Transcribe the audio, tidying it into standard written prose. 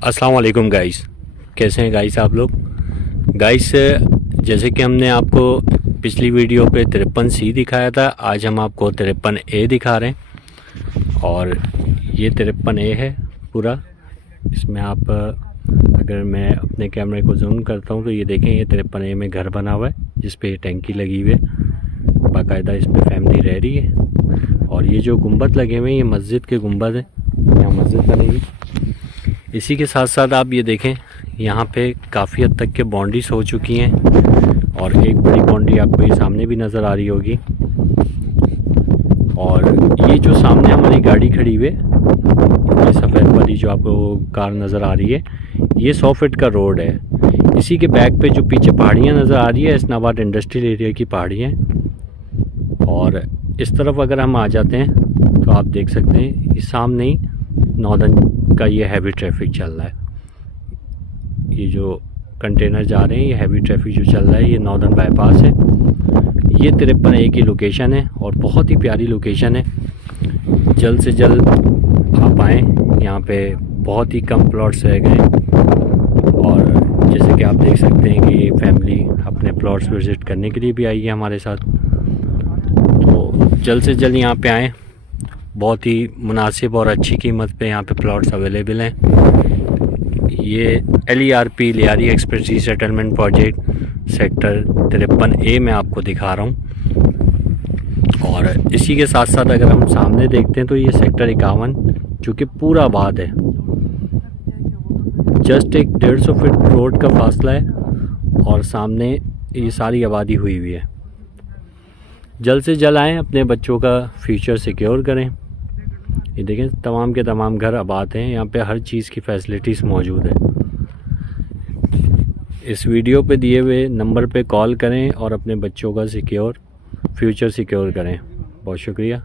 अस्सलाम वालेकुम गाइस। कैसे हैं गाइस आप लोग। गाइस जैसे कि हमने आपको पिछली वीडियो पे 53C दिखाया था, आज हम आपको 53A दिखा रहे हैं। और ये 53A है पूरा। इसमें आप अगर मैं अपने कैमरे को जूम करता हूँ तो ये देखें, ये 53A में घर बना हुआ है जिस पे टैंकी लगी हुई है। बाकायदा इस पे फैमिली रह रही है। और ये जो गुंबद लगे हुए हैं ये मस्जिद के गुंबद हैं, यहाँ मस्जिद बनेगी। इसी के साथ साथ आप ये देखें, यहाँ पे काफ़ी हद तक के बाउंड्रीज हो चुकी हैं और एक बड़ी बाउंड्री आपको ये सामने भी नज़र आ रही होगी। और ये जो सामने हमारी गाड़ी खड़ी हुई है, ये सफ़ेद वाली जो आपको कार नज़र आ रही है, ये 100 फीट का रोड है। इसी के बैक पे जो पीछे पहाड़ियाँ नज़र आ रही है, इस्लामाबाद इंडस्ट्रियल एरिया की पहाड़ियाँ। और इस तरफ अगर हम आ जाते हैं तो आप देख सकते हैं ये सामने ही नॉर्दर्न का ये हैवी ट्रैफिक चल रहा है। ये जो कंटेनर जा रहे हैं, ये हैवी ट्रैफिक जो चल रहा है, ये नॉर्दर्न बाईपास है। ये 53A की लोकेशन है और बहुत ही प्यारी लोकेशन है। जल्द से जल्द आप आएँ, यहाँ पे बहुत ही कम प्लॉट्स रह गए। और जैसे कि आप देख सकते हैं कि ये फैमिली अपने प्लॉट्स विज़िट करने के लिए भी आई है हमारे साथ। तो जल्द से जल्द यहाँ पे आएँ, बहुत ही मुनासिब और अच्छी कीमत पे यहाँ पे प्लॉट्स अवेलेबल हैं। ये LERP Lyari express settlement project sector 53A में आपको दिखा रहा हूँ। और इसी के साथ साथ अगर हम सामने देखते हैं तो ये सेक्टर 51 जो कि पूरा आबाद है। जस्ट एक 150 फीट रोड का फासला है और सामने ये सारी आबादी हुई हुई है। जल्द से जल्द आएँ, अपने बच्चों का फ्यूचर सिक्योर करें। ये देखें, तमाम के तमाम घर आबाद हैं, यहाँ पे हर चीज़ की फैसिलिटीज़ मौजूद है। इस वीडियो पे दिए हुए नंबर पे कॉल करें और अपने बच्चों का फ्यूचर सिक्योर करें। बहुत शुक्रिया।